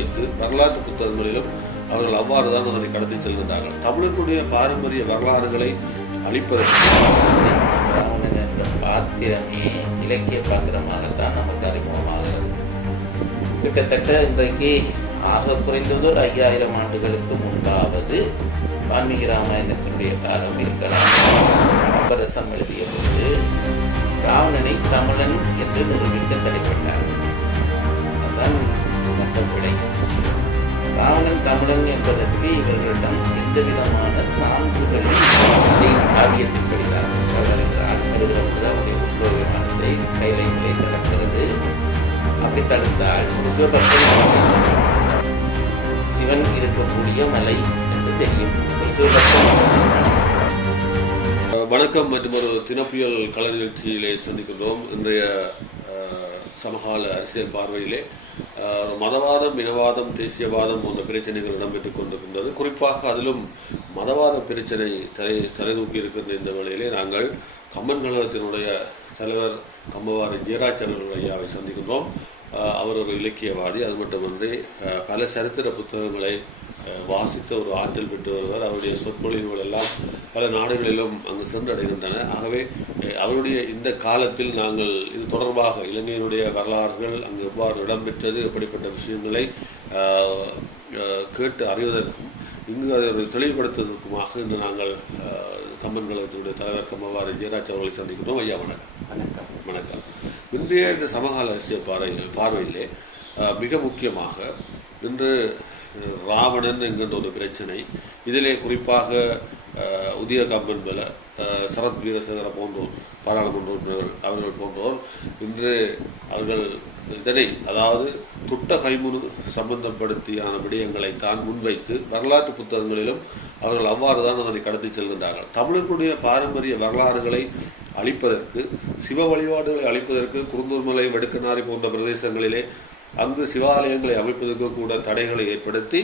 வைத்து வரலாற்று புத்தகங்களிலும் அவர்கள் அவ்வாறு தான் அதனை கடத்தி செல்கின்றார்கள். தமிழர்களுடைய பாரம்பரிய வரலாறுகளை அளிப்பதற்கு என்ற பாத்திரமே இலக்கிய பாத்திரமாகத்தான் நமக்கு அறிமுகமாகிறது. கிட்டத்தட்ட இன்றைக்கு ஆக குறைந்தது ஒரு ஐயாயிரம் ஆண்டுகளுக்கு முன்பாவது வால்மீகி ராமாயணத்தினுடைய காலம் இருக்கலாம். அப்பரசம் எழுதிய போது ராவணனை தமிழன் என்று நிரூபிக்க தடைப்பட்டார். மொத்த ராவணன் தமிழன் என்பதற்கு இவர்களிடம் எந்த விதமான சான்றுகளும் அதை காவியத்தின்படிதான் படித்தார் வருகிறார் வருகிற போது அவருடைய புஷ்ப விமானத்தை கைலை நிலை கடக்கிறது. அப்படி தடுத்தால் ஒரு சிவபக்தன் சிவன் இருக்கக்கூடிய மலை என்று தெரியும். ஒரு சிவபக்தன் வணக்கம் மற்றும் ஒரு தினப்புயல் கலை நிகழ்ச்சியிலே சந்திக்கின்றோம். இன்றைய சமகால அரசியல் பார்வையிலே மதவாதம் இனவாதம் தேசியவாதம் போன்ற பிரச்சனைகள் இடம்பெற்றுக் கொண்டிருக்கின்றது. குறிப்பாக அதிலும் மதவாத பிரச்சனை தலை தலைதூக்கி இருக்கின்ற இந்த வேளையிலே நாங்கள் கம்மன் கழகத்தினுடைய தலைவர் கம்பவாரி ஜெயராஜ் ஐயாவை சந்திக்கின்றோம். அவர் ஒரு இலக்கியவாதி. அது மட்டுமின்றி பல சரித்திர புத்தகங்களை வாசித்த ஒரு ஆற்றல் பெற்று வருவர். அவருடைய சொற்பொழிவுகள் எல்லாம் பல நாடுகளிலும் அங்கு சென்றடைகின்றன. ஆகவே அவருடைய இந்த காலத்தில் நாங்கள் இது தொடர்பாக இலங்கையினுடைய வரலாறுகள் அங்கு எவ்வாறு இடம்பெற்றது எப்படிப்பட்ட விஷயங்களை கேட்டு அறிவதற்கும் இங்கு அதை தெளிவுபடுத்துவதற்குமாக இன்று நாங்கள் கம்பன் கழகத்தினுடைய தலைவர் கம்மவாரி ஜெயராஜ் அவர்களை சந்திக்கின்றோம். ஐயா வணக்கம். வணக்கம். வணக்கம். இன்றைய இந்த சமகால அரசியல் பார்வையில் பார்வையிலே மிக முக்கியமாக இன்று ராவணன் என்கின்ற ஒரு பிரச்சனை. இதிலே குறிப்பாக உதய கம்பன் மேல சரத் வீரசேகர போன்றோர் பாராளுமன்ற உறுப்பினர்கள் அவர்கள் போன்றோர் இன்று அவர்கள் இதனை அதாவது துட்ட கைமுறு சம்பந்தப்படுத்தியான விடயங்களை தான் முன்வைத்து வரலாற்று புத்தகங்களிலும் அவர்கள் அவ்வாறு தான் அதனை கடத்தி செல்கின்றார்கள். தமிழர்களுடைய பாரம்பரிய வரலாறுகளை அழிப்பதற்கு சிவ வழிபாடுகளை அழிப்பதற்கு குருந்தூர்மலை வடுக்கனாரி போன்ற பிரதேசங்களிலே அங்கு சிவாலயங்களை அமைப்பதற்கு கூட தடைகளை ஏற்படுத்தி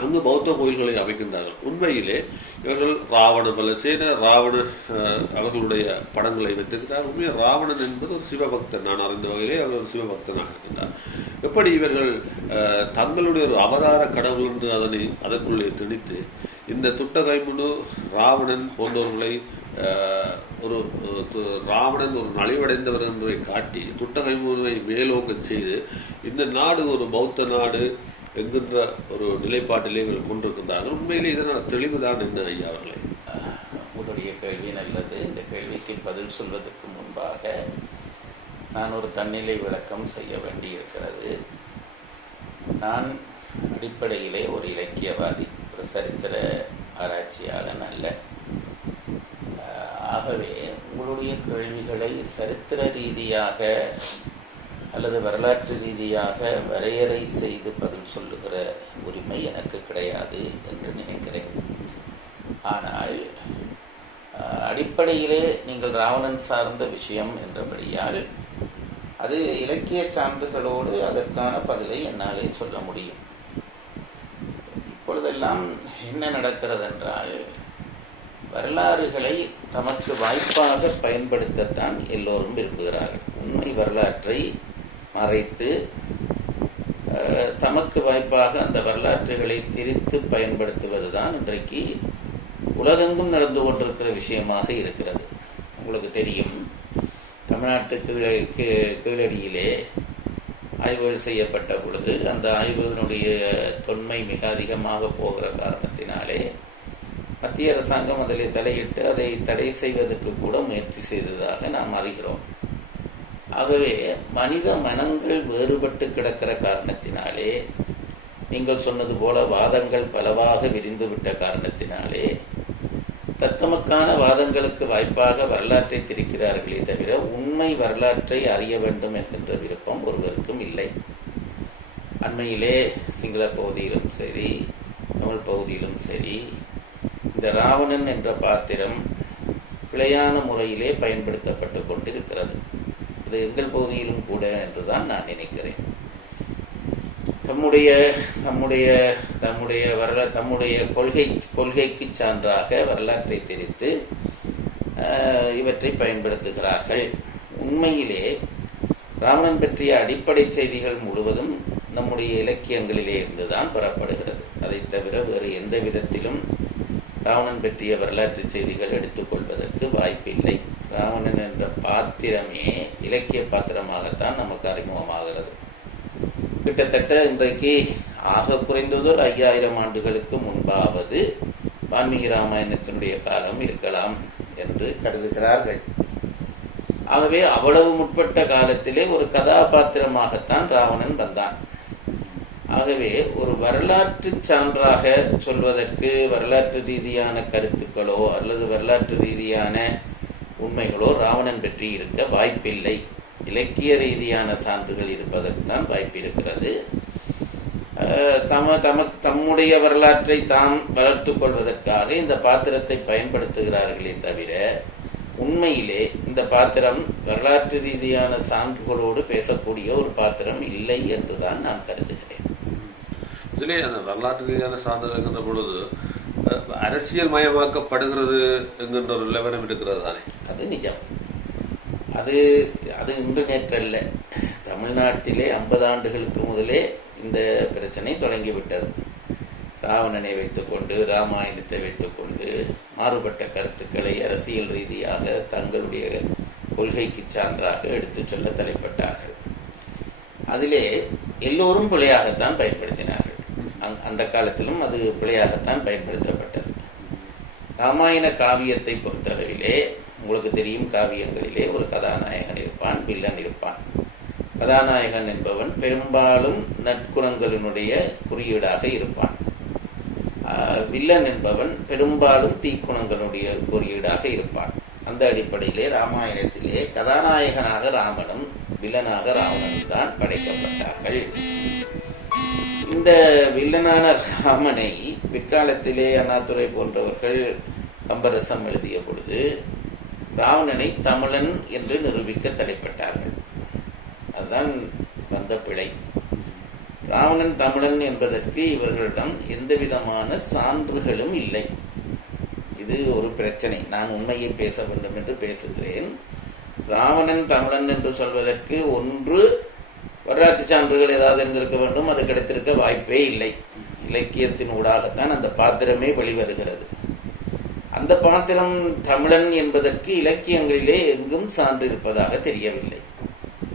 அங்கு பௌத்த கோயில்களை அமைக்கின்றார்கள். உண்மையிலே இவர்கள் ராவண பலசேன ராவண அஹ், அவர்களுடைய படங்களை வைத்திருக்கிறார். உண்மையில் ராவணன் என்பது ஒரு சிவபக்தன். நான் அறிந்த வகையிலே அவர் ஒரு சிவபக்தனாக இருக்கின்றார். எப்படி இவர்கள் அஹ், தங்களுடைய ஒரு அவதார கடவுள் என்று அதனை அதற்குள்ளே திணித்து இந்த துட்டகைமுனு ராவணன் போன்றவர்களை ஒரு ராவணன் ஒரு நலிவடைந்தவர் என்பதை காட்டி துட்டகைமுனை மேலோங்கச் செய்து இந்த நாடு ஒரு பௌத்த நாடு என்கின்ற ஒரு நிலைப்பாட்டிலே இவர்கள் கொண்டிருக்கின்றார்கள். உண்மையிலே இதனால் தெளிவுதான் என்ன ஐயா அவர்களே? உங்களுடைய கேள்வி நல்லது. இந்த கேள்விக்கு பதில் சொல்வதற்கு முன்பாக நான் ஒரு தன்னிலை விளக்கம் செய்ய வேண்டியிருக்கிறது. நான் அடிப்படையிலே ஒரு இலக்கியவாதி ஒரு சரித்திர ஆராய்ச்சியாளன் அல்ல. ஆகவே உங்களுடைய கேள்விகளை சரித்திர ரீதியாக அல்லது வரலாற்று ரீதியாக வரையறை செய்து பதில் சொல்லுகிற உரிமை எனக்கு கிடையாது என்று நினைக்கிறேன். ஆனால் அடிப்படையிலே நீங்கள் ராவணன் சார்ந்த விஷயம் என்றபடியால் அது இலக்கிய சான்றுகளோடு அதற்கான பதிலை என்னாலே சொல்ல முடியும். இப்பொழுதெல்லாம் என்ன நடக்கிறது என்றால் வரலாறுகளை தமக்கு வாய்ப்பாக பயன்படுத்தத்தான் எல்லோரும் விரும்புகிறார்கள். உண்மை வரலாற்றை மறைத்து தமக்கு வாய்ப்பாக அந்த வரலாற்றுகளை திரித்து பயன்படுத்துவது தான் இன்றைக்கு உலகெங்கும் நடந்து கொண்டிருக்கிற விஷயமாக இருக்கிறது. உங்களுக்கு தெரியும் தமிழ்நாட்டு கீழ கீ- கீழடியிலே ஆய்வுகள் செய்யப்பட்ட பொழுது அந்த ஆய்வுகளுடைய தொன்மை மிக அதிகமாக போகிற காரணத்தினாலே மத்திய அரசாங்கம் அதில் தலையிட்டு அதை தடை செய்வதற்கு கூட முயற்சி செய்ததாக நாம் அறிகிறோம். ஆகவே மனித மனங்கள் வேறுபட்டு கிடக்கிற காரணத்தினாலே நீங்கள் சொன்னது போல வாதங்கள் பலவாக விரிந்துவிட்ட காரணத்தினாலே தத்தமக்கான வாதங்களுக்கு வாய்ப்பாக வரலாற்றை திரிக்கிறார்களே தவிர உண்மை வரலாற்றை அறிய வேண்டும் என்கின்ற விருப்பம் ஒருவருக்கும் இல்லை. அண்மையிலே சிங்கள பகுதியிலும் சரி தமிழ் பகுதியிலும் சரி இந்த ராவணன் என்ற பாத்திரம் பிழையான முறையிலே பயன்படுத்தப்பட்டு கொண்டிருக்கிறது. இது எங்கள் பகுதியிலும் கூட என்றுதான் நான் நினைக்கிறேன். தம்முடைய தம்முடைய தம்முடைய வரலா தம்முடைய கொள்கை கொள்கைக்கு சான்றாக வரலாற்றை தெரித்து இவற்றை பயன்படுத்துகிறார்கள். உண்மையிலே ராவணன் பற்றிய அடிப்படை செய்திகள் முழுவதும் நம்முடைய இலக்கியங்களிலே இருந்துதான் பெறப்படுகிறது. அதை தவிர வேறு எந்த விதத்திலும் ராவணன் பற்றிய வரலாற்று செய்திகள் எடுத்துக்கொள்வதற்கு வாய்ப்பில்லை. ராவணன் என்ற பாத்திரமே இலக்கிய பாத்திரமாகத்தான் நமக்கு அறிமுகமாகிறது. கிட்டத்தட்ட இன்றைக்கு ஆக குறைந்தது ஒரு ஐயாயிரம் ஆண்டுகளுக்கு முன்பாவது வால்மீகி ராமாயணத்தினுடைய காலம் இருக்கலாம் என்று கருதுகிறார்கள். ஆகவே அவ்வளவு முற்பட்ட காலத்திலே ஒரு கதாபாத்திரமாகத்தான் ராவணன் வந்தான். ஆகவே ஒரு வரலாற்று சான்றாக சொல்வதற்கு வரலாற்று ரீதியான கருத்துக்களோ அல்லது வரலாற்று ரீதியான உண்மைகளோ ராவணன் பற்றி இருக்க வாய்ப்பில்லை. இலக்கிய ரீதியான சான்றுகள் இருப்பதற்கு தான் வாய்ப்பு இருக்கிறது தம தமக்கு தம்முடைய வரலாற்றை தாம் வளர்த்து கொள்வதற்காக இந்த பாத்திரத்தை பயன்படுத்துகிறார்களே தவிர உண்மையிலே இந்த பாத்திரம் வரலாற்று ரீதியான சான்றுகளோடு பேசக்கூடிய ஒரு பாத்திரம் இல்லை என்றுதான் நான் கருதுகிறேன். இதிலே அந்த வரலாற்று ரீதியான சான்றிதழ் என்கின்ற பொழுது அரசியல் மயமாக்கப்படுகிறது என்கின்ற ஒரு நிலவரம் இருக்கிறது தானே? அது நிஜம். அது அது இன்று நேற்றல்ல. தமிழ்நாட்டிலே ஐம்பது ஆண்டுகளுக்கு முதலே இந்த பிரச்சனை தொடங்கிவிட்டது. ராவணனை வைத்துக்கொண்டு ராமாயணத்தை வைத்துக்கொண்டு மாறுபட்ட கருத்துக்களை அரசியல் ரீதியாக தங்களுடைய கொள்கைக்கு சான்றாக எடுத்துச் செல்ல தலைப்பட்டார்கள். அதிலே எல்லோரும் பிழையாகத்தான் பயன்படுத்தினார்கள். அந் அந்த காலத்திலும் அது பிழையாகத்தான் பயன்படுத்தப்பட்டது. ராமாயண காவியத்தை பொறுத்தளவிலே உங்களுக்கு தெரியும் காவியங்களிலே ஒரு கதாநாயகன் இருப்பான் வில்லன் இருப்பான். கதாநாயகன் என்பவன் பெரும்பாலும் நற்குணங்களினுடைய குறியீடாக இருப்பான். வில்லன் என்பவன் பெரும்பாலும் தீக்குணங்களுடைய குறியீடாக இருப்பான். அந்த அடிப்படையிலே ராமாயணத்திலே கதாநாயகனாக ராமனும் வில்லனாக ராவணனும் தான் படைக்கப்பட்டார்கள். இந்த வில்லனான ராமனை பிற்காலத்திலே அண்ணாதுரை போன்றவர்கள் கம்பரசம் எழுதிய பொழுது ராவணனை தமிழன் என்று நிரூபிக்க தடைப்பட்டார்கள். அதுதான் வந்த பிழை. ராவணன் தமிழன் என்பதற்கு இவர்களிடம் எந்த விதமான சான்றுகளும் இல்லை. இது ஒரு பிரச்சனை. நான் உண்மையை பேச வேண்டும் என்று பேசுகிறேன். ராவணன் தமிழன் என்று சொல்வதற்கு ஒன்று வரலாற்று சான்றுகள் ஏதாவது இருந்திருக்க வேண்டும் அது கிடைத்திருக்க வாய்ப்பே இல்லை. இலக்கியத்தின் ஊடாகத்தான் அந்த பாத்திரமே வெளிவருகிறது. அந்த பாத்திரம் தமிழன் என்பதற்கு இலக்கியங்களிலே எங்கும் சான்று இருப்பதாக தெரியவில்லை.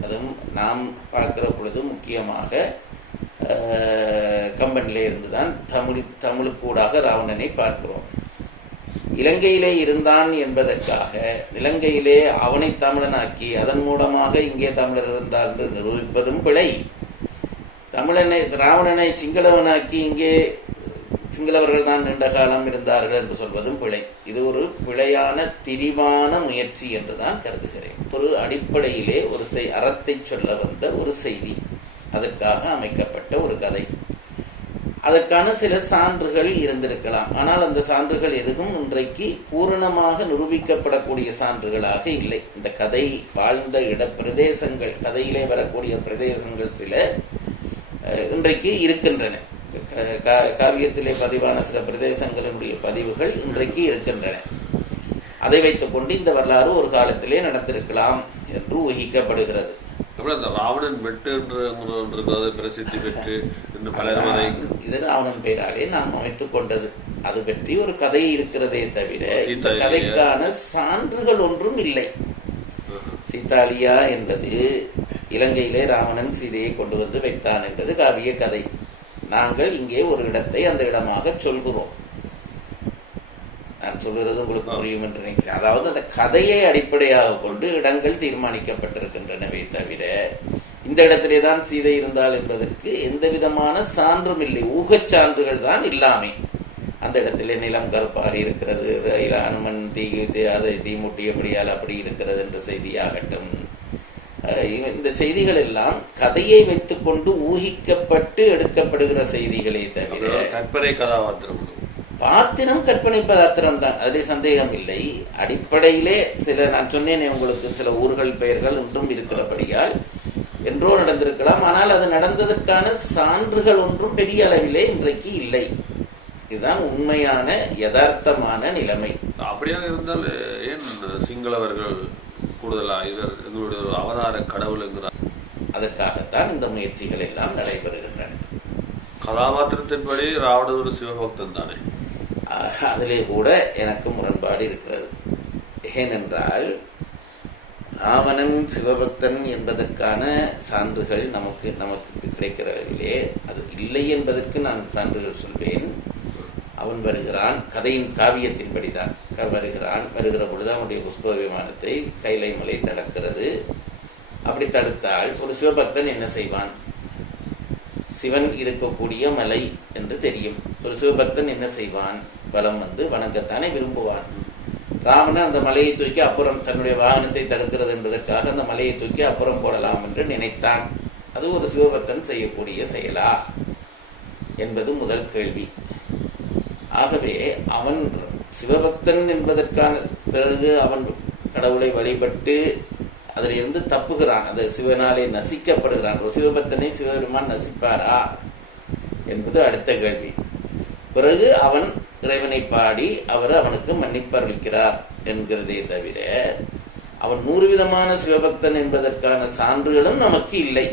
அதுவும் நாம் பார்க்கிற பொழுது முக்கியமாக அஹ், கம்பனிலே இருந்துதான் தமிழ் தமிழுக்கூடாக ராவணனை பார்க்கிறோம். இலங்கையிலே இருந்தான் என்பதற்காக இலங்கையிலே அவனை தமிழனாக்கி அதன் மூலமாக இங்கே தமிழர் இருந்தார் என்று நிரூபிப்பதும் பிழை. தமிழனை ராவணனை சிங்களவனாக்கி இங்கே சிங்களவர்கள் தான் நீண்ட காலம் இருந்தார்கள் என்று சொல்வதும் பிழை. இது ஒரு பிழையான திரிவான முயற்சி என்று தான் கருதுகிறேன். ஒரு அடிப்படையிலே ஒரு செய் அறத்தை சொல்ல வந்த ஒரு செய்தி. அதற்காக அமைக்கப்பட்ட ஒரு கதை. அதற்கான சில சான்றுகள் இருந்திருக்கலாம். ஆனால் அந்த சான்றுகள் எதுவும் இன்றைக்கு பூரணமாக நிரூபிக்கப்படக்கூடிய சான்றுகளாக இல்லை. இந்த கதை வாழ்ந்த இட பிரதேசங்கள் கதையிலே வரக்கூடிய பிரதேசங்கள் சில இன்றைக்கு இருக்கின்றன. க- காவியத்திலே பதிவான சில பிரதேசங்களினுடைய பதிவுகள் இன்றைக்கு இருக்கின்றன. அதை வைத்துக்கொண்டு இந்த வரலாறு ஒரு காலத்திலே நடந்திருக்கலாம் என்று ஊகிக்கப்படுகிறது. அப்புறம் அந்த ராவணன் வெட்டு என்று ஒன்று இருக்கிறது பிரசித்தி பெற்று பலரும் அதை இது ராவணன் பெயராலே நாம் அமைத்துக் கொண்டது. அது பற்றி ஒரு கதை இருக்கிறதே தவிர இந்த கதைக்கான சான்றுகள் ஒன்றும் இல்லை. சீதாலியா என்பது இலங்கையிலே ராவணன் சீதையை கொண்டு வந்து வைத்தான் என்பது காவிய கதை. நாங்கள் இங்கே ஒரு இடத்தை அந்த இடமாக சொல்கிறோம். நான் சொல்கிறது உங்களுக்கு புரியும் என்று நினைக்கிறேன். அதாவது அந்த கதையை அடிப்படையாக கொண்டு இடங்கள் தீர்மானிக்கப்பட்டிருக்கின்றனவே தவிர இந்த இடத்திலே தான் சீதை இருந்தால் என்பதற்கு எந்த விதமான சான்றும் இல்லை. ஊகச் சான்றுகள் தான் இல்லாமை. அந்த இடத்திலே நிலம் கருப்பாக இருக்கிறது. ரயில அனுமன் தீ அதை தீ மூட்டியபடியால் அப்படி இருக்கிறது என்ற செய்தியாகட்டும். இந்த செய்திகள் எல்லாம் கதையை வைத்துக்கொண்டு ஊகிக்கப்பட்டு எடுக்கப்படுகிற செய்திகளே தவிர கற்பனை கதாபாத்திரம். பாத்திரம் கற்பனை பாத்திரம் தான் அதில் சந்தேகம் இல்லை அடிப்படையிலே சில நான் சொன்னேனே உங்களுக்கு சில ஊர்கள் பெயர்கள் இன்றும் இருக்கிறபடியால் என்றோ நடந்திருக்கலாம். ஆனால் அது நடந்ததற்கான சான்றுகள் ஒன்றும் பெரிய அளவிலே இன்றைக்கு இல்லை. இதுதான் உண்மையான யதார்த்தமான நிலைமை. அப்படியாக இருந்தால் ஏன் சிங்களவர்கள் கூடுதலா இவர் எங்களுடைய ஒரு அவதார கடவுள் என்கிறார்? அதற்காகத்தான் இந்த முயற்சிகள் எல்லாம் நடைபெறுகின்றன. கதாபாத்திரத்தின்படி ராவணன் ஒரு சிவபக்தன் தானே? அதிலே கூட எனக்கு முரண்பாடு இருக்கிறது. ஏனென்றால் ராவணன் சிவபக்தன் என்பதற்கான சான்றுகள் நமக்கு நமக்கு கிடைக்கிற அளவிலே அது இல்லை என்பதற்கு நான் சான்றுகள் சொல்வேன். அவன் வருகிறான் கதையின் காவியத்தின்படிதான். க- வருகிறான் வருகிற பொழுது அவனுடைய புஷ்ப விமானத்தை கைலை மலை தடுக்கிறது அப்படி தடுத்தால் ஒரு சிவபக்தன் என்ன செய்வான்? சிவன் இருக்கக்கூடிய மலை என்று தெரியும். ஒரு சிவபக்தன் என்ன செய்வான்? பலம் வந்து வணங்கத்தானே விரும்புவான். ராமன் அந்த மலையை தூக்கி அப்புறம் தன்னுடைய வாகனத்தை தடுக்கிறது என்பதற்காக அந்த மலையை தூக்கி அப்புறம் போடலாம் என்று நினைத்தான். அது ஒரு சிவபக்தன் செய்யக்கூடிய செயலா? என்பது முதல் கேள்வி. ஆகவே அவன் சிவபக்தன் என்பதற்கான பிறகு அவன் கடவுளை வழிபட்டு அதிலிருந்து தப்புகிறான். அது சிவனாலே நசிக்கப்படுகிறான். ஒரு சிவபக்தனை சிவபெருமான் நசிப்பாரா? என்பது அடுத்த கேள்வி. பிறகு அவன் இறைவனை பாடி அவர் அவனுக்கு மன்னிப்பருளிக்கிறார் என்கிறதே தவிர அவன் நூறு விதமான சிவபக்தன் என்பதற்கான சான்றுகளும் நமக்கு இல்லை.